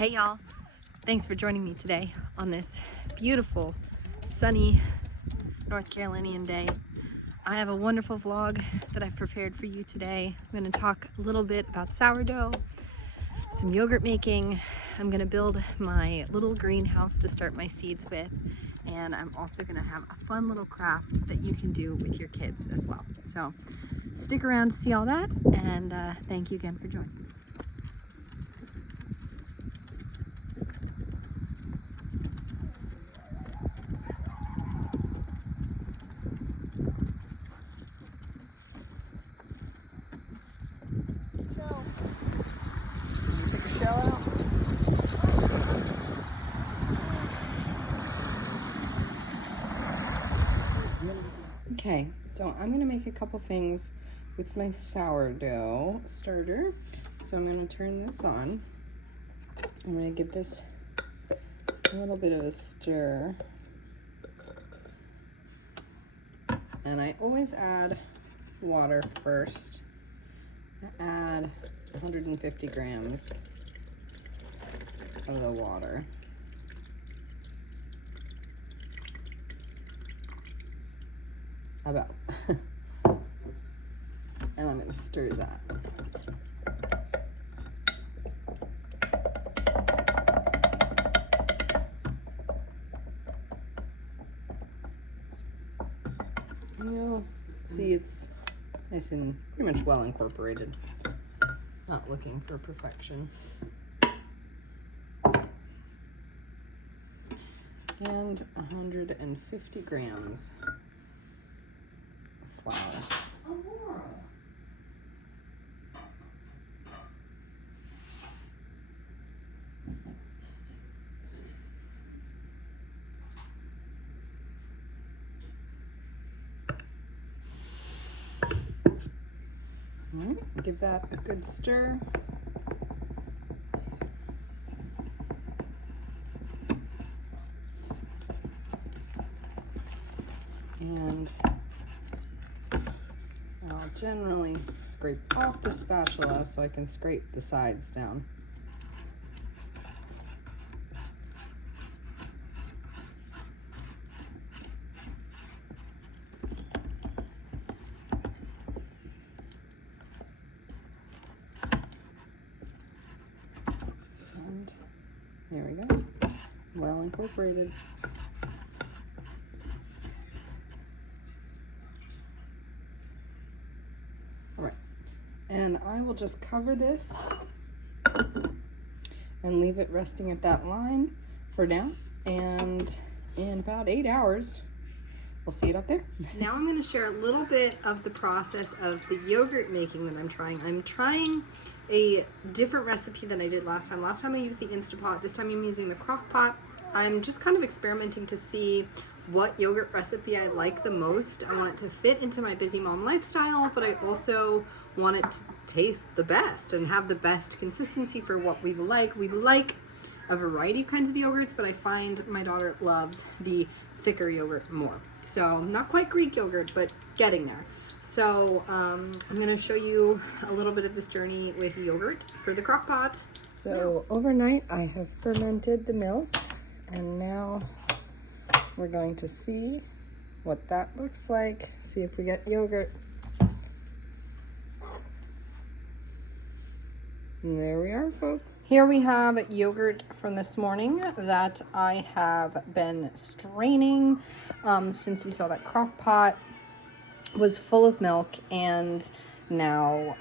Hey y'all, thanks for joining me today on this beautiful, sunny North Carolinian day. I have a wonderful vlog that I've prepared for you today. I'm going to talk a little bit about sourdough, some yogurt making. I'm going to build my little greenhouse to start my seeds with, and I'm also going to have a fun little craft that you can do with your kids as well. So stick around to see all that, and thank you again for joining. Okay, so I'm going to make a couple things with my sourdough starter. So I'm going to turn this on. I'm going to give this a little bit of a stir. And I always add water first. I add 150 grams of the water. About. And I'm going to stir that. And you'll see it's nice and pretty much well incorporated. Not looking for perfection. And 150 grams of flour. All right, give that a good stir. And I'll generally scrape off the spatula so I can scrape the sides down. And there we go, well incorporated. All right, and I will just cover this and leave it resting at that line for now, and in about 8 hours we'll see it up there. Now I'm going to share a little bit of the process of the yogurt making that I'm trying. I'm trying a different recipe than I did last time. Last time I used the Instapot, this time I'm using the crock pot. I'm just kind of experimenting to see what yogurt recipe I like the most. I want it to fit into my busy mom lifestyle, but I also want it to taste the best and have the best consistency for what we like. We like a variety of kinds of yogurts, but I find my daughter loves the thicker yogurt more. So not quite Greek yogurt, but getting there. So I'm going to show you a little bit of this journey with yogurt for the crock pot. So overnight I have fermented the milk, and now we're going to see what that looks like. See if we get yogurt. And there we are, folks. Here we have yogurt from this morning that I have been straining since you saw that crock pot was full of milk, and now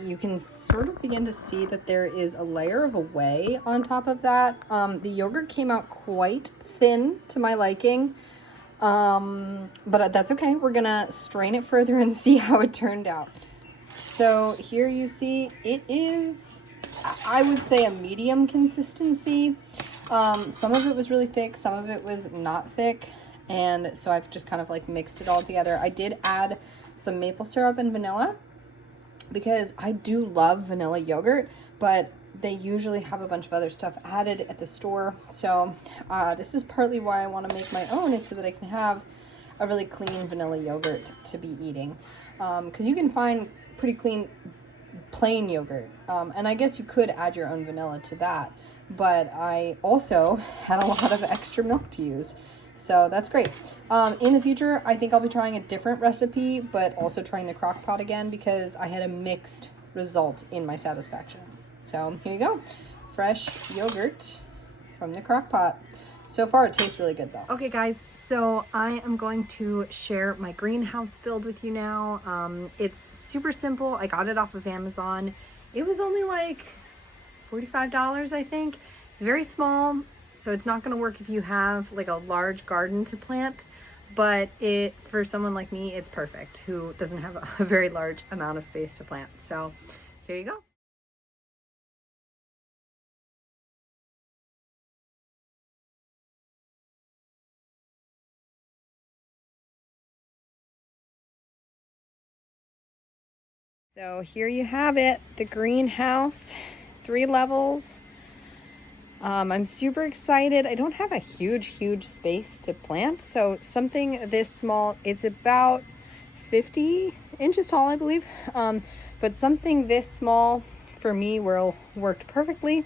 you can sort of begin to see that there is a layer of a whey on top of that. The yogurt came out quite thin to my liking, but that's okay. We're gonna strain it further and see how it turned out. So here you see it is, I would say, a medium consistency. Some of it was really thick, some of it was not thick, and so I've just kind of like mixed it all together. I did add some maple syrup and vanilla because I do love vanilla yogurt, but they usually have a bunch of other stuff added at the store. So this is partly why I want to make my own, is so that I can have a really clean vanilla yogurt to be eating. Because you can find pretty clean plain yogurt, and I guess you could add your own vanilla to that, but I also had a lot of extra milk to use. So that's great. In the future, I think I'll be trying a different recipe, but also trying the crock pot again because I had a mixed result in my satisfaction. So here you go. Fresh yogurt from the crock pot. So far, it tastes really good though. Okay guys, so I am going to share my greenhouse build with you now. It's super simple. I got it off of Amazon. It was only like $45, I think. It's very small, so it's not gonna work if you have like a large garden to plant, but for someone like me, it's perfect, who doesn't have a very large amount of space to plant. So there you go. So here you have it, the greenhouse, 3 levels. I'm super excited. I don't have a huge space to plant, so something this small, it's about 50 inches tall, I believe. But something this small for me worked perfectly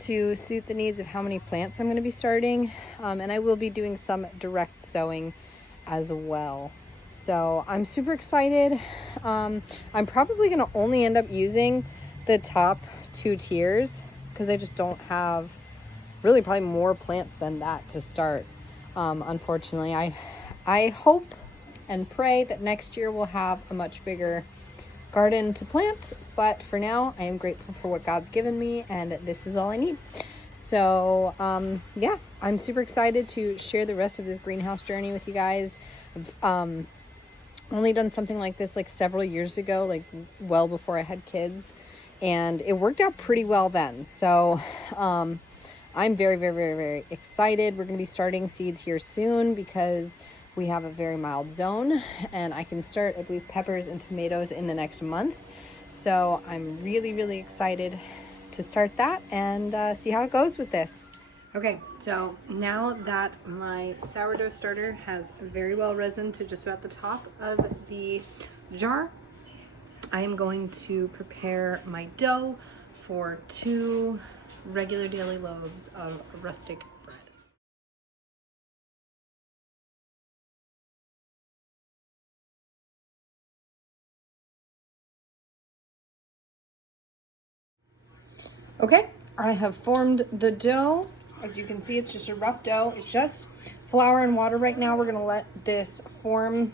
to suit the needs of how many plants I'm going to be starting. And I will be doing some direct sowing as well. So I'm super excited. I'm probably going to only end up using the top 2 tiers because I just don't have really probably more plants than that to start. Unfortunately, I hope and pray that next year we'll have a much bigger garden to plant, but for now I am grateful for what God's given me, and this is all I need. So yeah, I'm super excited to share the rest of this greenhouse journey with you guys. I've only done something like this like several years ago, like well before I had kids, and it worked out pretty well then. So I'm very excited. We're going to be starting seeds here soon because we have a very mild zone, and I can start, I believe, peppers and tomatoes in the next month. So I'm really excited to start that and see how it goes with this. Okay, so now that my sourdough starter has very well risen to just about the top of the jar, I am going to prepare my dough for 2 regular daily loaves of rustic bread. Okay, I have formed the dough. As you can see, it's just a rough dough. It's just flour and water right now. We're gonna let this form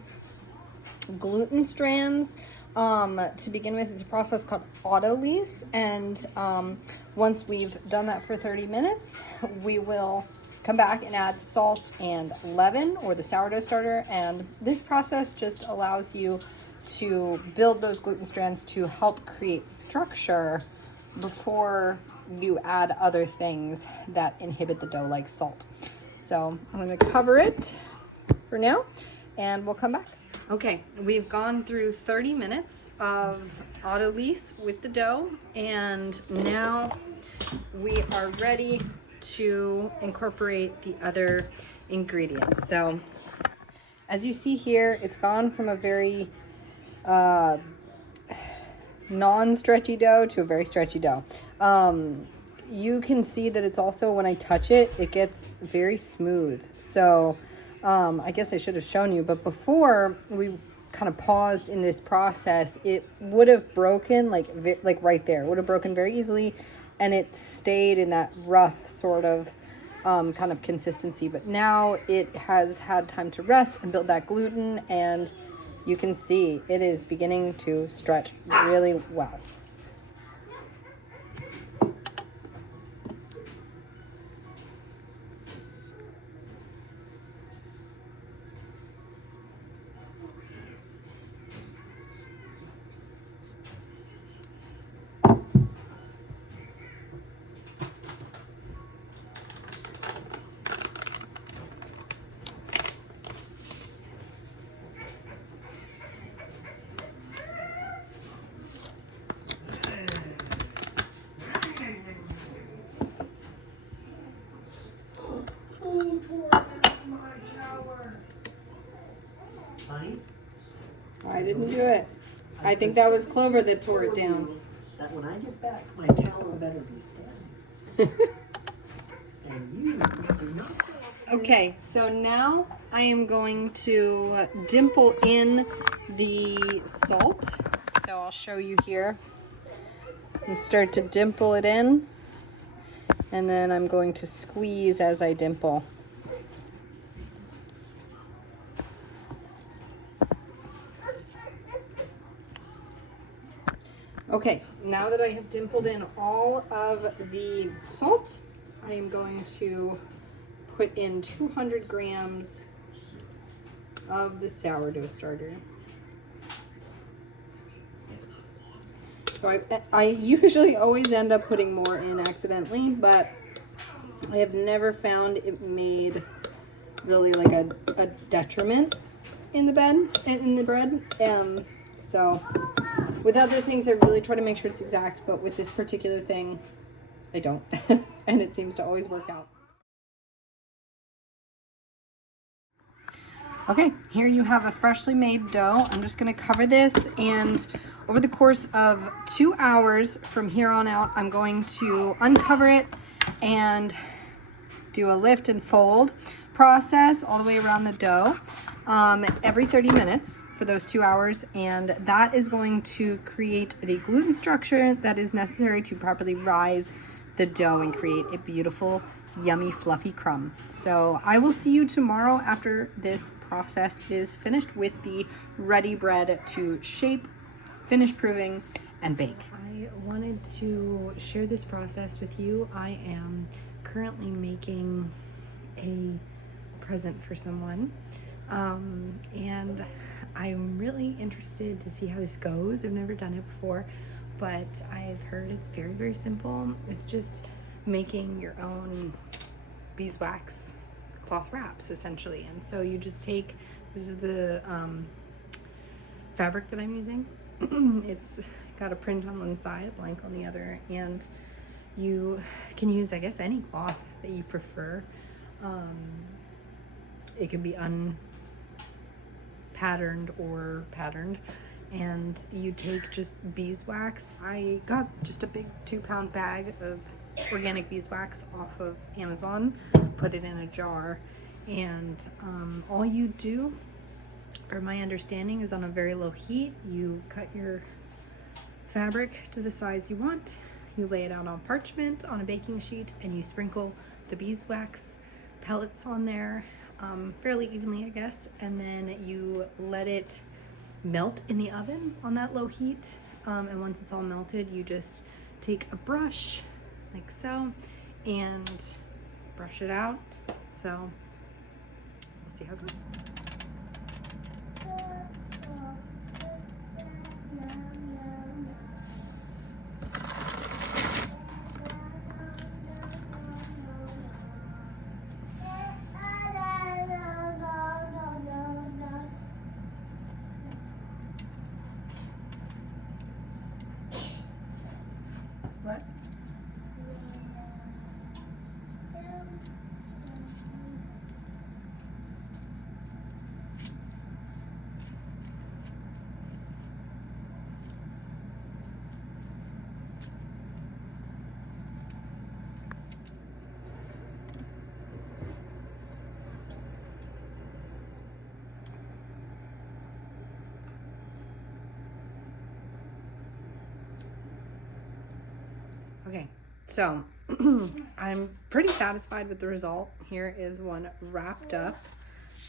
gluten strands. To begin with, it's a process called autolyse, and once we've done that for 30 minutes, we will come back and add salt and leaven, or the sourdough starter, and this process just allows you to build those gluten strands to help create structure before you add other things that inhibit the dough, like salt. So I'm going to cover it for now, and we'll come back. Okay, we've gone through 30 minutes of autolyse with the dough, and now we are ready to incorporate the other ingredients. So as you see here, it's gone from a very non-stretchy dough to a very stretchy dough. You can see that it's also, when I touch it, it gets very smooth. So I guess I should have shown you, but before we kind of paused in this process, it would have broken like right there. It would have broken very easily, and it stayed in that rough sort of kind of consistency. But now it has had time to rest and build that gluten, and you can see it is beginning to stretch really well. Honey? I didn't do it. I think that was Clover that tore it down. That when I get back, my tower better be set. Okay, so now I am going to dimple in the salt. So I'll show you here. You start to dimple it in, and then I'm going to squeeze as I dimple. Okay, now that I have dimpled in all of the salt, I am going to put in 200 grams of the sourdough starter. So I usually always end up putting more in accidentally, but I have never found it made really like a detriment in the bread. So with other things, I really try to make sure it's exact, but with this particular thing, I don't. And it seems to always work out. Okay, here you have a freshly made dough. I'm just gonna cover this, and over the course of 2 hours from here on out, I'm going to uncover it and do a lift and fold process all the way around the dough every 30 minutes for those 2 hours, and that is going to create the gluten structure that is necessary to properly rise the dough and create a beautiful, yummy, fluffy crumb. So I will see you tomorrow after this process is finished with the ready bread to shape, finish proving, and bake. I wanted to share this process with you. I am currently making a present for someone, and I'm really interested to see how this goes. I've never done it before, but I've heard it's very, very simple. It's just making your own beeswax cloth wraps, essentially. And so you just take, this is the fabric that I'm using. It's got a print on one side, blank on the other, and you can use, I guess, any cloth that you prefer. It can be unpatterned or patterned, and you take just beeswax. I got just a big 2-pound bag of organic beeswax off of Amazon, put it in a jar, and all you do, from my understanding, is on a very low heat, you cut your fabric to the size you want, you lay it out on parchment on a baking sheet, and you sprinkle the beeswax pellets on there fairly evenly, I guess, and then you let it melt in the oven on that low heat, and once it's all melted, you just take a brush like so and brush it out. So we'll see how it goes. What? Okay, so I'm pretty satisfied with the result. Here is one wrapped up.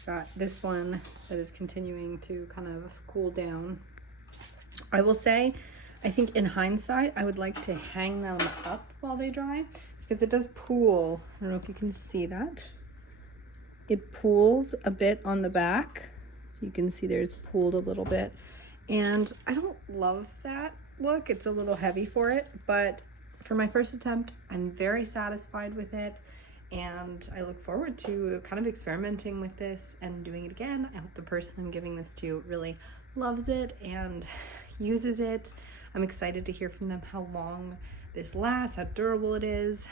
Got this one that is continuing to kind of cool down. I will say, I think in hindsight, I would like to hang them up while they dry, because it does pool. I don't know if you can see that. It pools a bit on the back. So you can see there's pooled a little bit. And I don't love that look. It's a little heavy for it, but for my first attempt, I'm very satisfied with it, and I look forward to kind of experimenting with this and doing it again. I hope the person I'm giving this to really loves it and uses it. I'm excited to hear from them how long this lasts, how durable it is.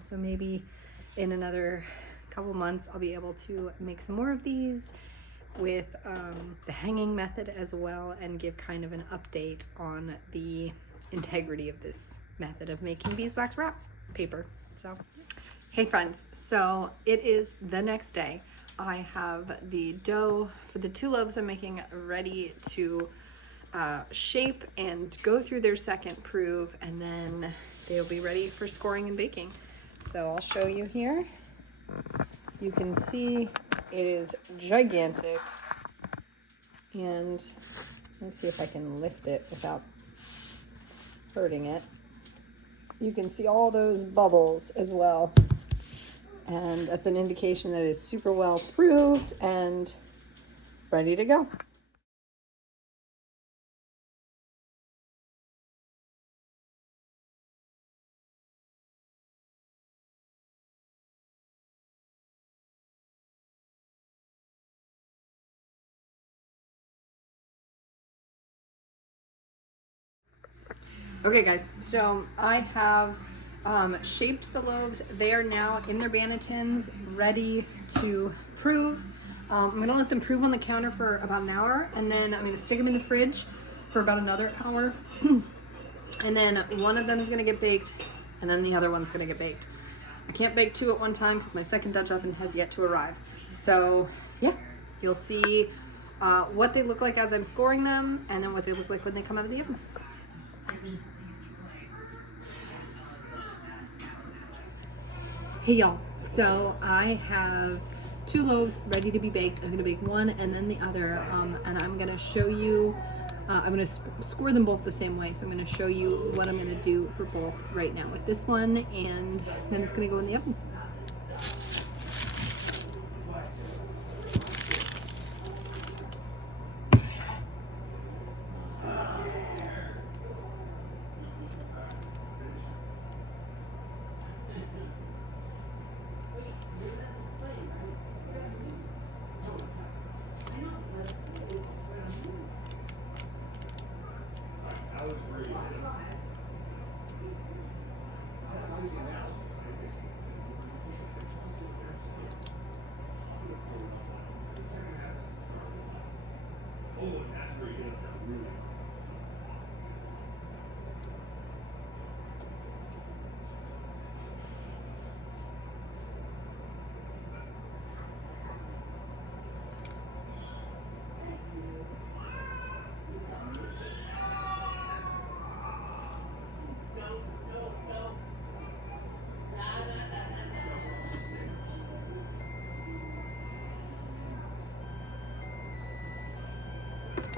So maybe in another couple months, I'll be able to make some more of these with the hanging method as well, and give kind of an update on the integrity of this method of making beeswax wrap paper. So Hey friends, so it is the next day. I have the dough for the 2 loaves I'm making ready to shape and go through their second proof, and then they'll be ready for scoring and baking. So I'll show you here. You can see it is gigantic, and let's see if I can lift it without hurting it. You can see all those bubbles as well. And that's an indication that it's super well proofed and ready to go. Okay guys, so I have shaped the loaves. They are now in their bannetins, ready to prove. I'm gonna let them prove on the counter for about an hour, and then I'm gonna stick them in the fridge for about another hour. And then one of them is gonna get baked, and then the other one's gonna get baked. I can't bake 2 at one time because my second Dutch oven has yet to arrive. So yeah, you'll see what they look like as I'm scoring them, and then what they look like when they come out of the oven. Hey y'all, so I have 2 loaves ready to be baked. I'm gonna bake one and then the other, and I'm gonna show you, I'm gonna score them both the same way. So I'm gonna show you what I'm gonna do for both right now with this one, and then it's gonna go in the oven.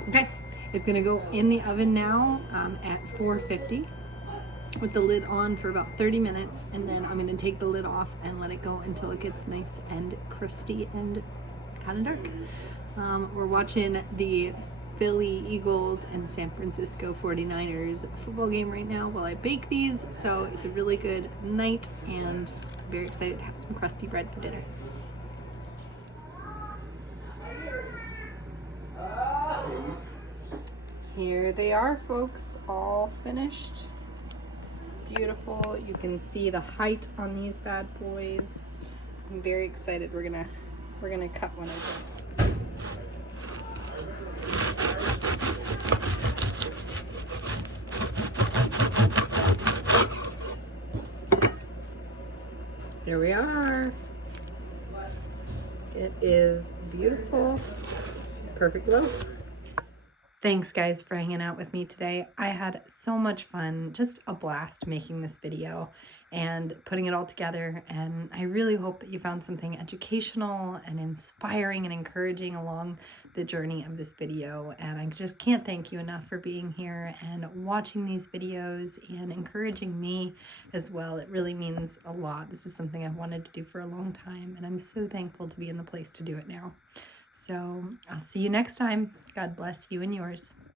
Okay, it's gonna go in the oven now at 450 with the lid on for about 30 minutes, and then I'm gonna take the lid off and let it go until it gets nice and crusty and kind of dark. We're watching the Philly Eagles and San Francisco 49ers football game right now while I bake these, so it's a really good night, and I'm very excited to have some crusty bread for dinner. Here they are, folks, all finished. Beautiful. You can see the height on these bad boys. I'm very excited. We're gonna cut one of them. There we are. It is beautiful. Perfect loaf. Thanks guys for hanging out with me today. I had so much fun, just a blast making this video and putting it all together, and I really hope that you found something educational and inspiring and encouraging along the journey of this video. And I just can't thank you enough for being here and watching these videos and encouraging me as well. It really means a lot. This is something I've wanted to do for a long time, and I'm so thankful to be in the place to do it now. So I'll see you next time. God bless you and yours.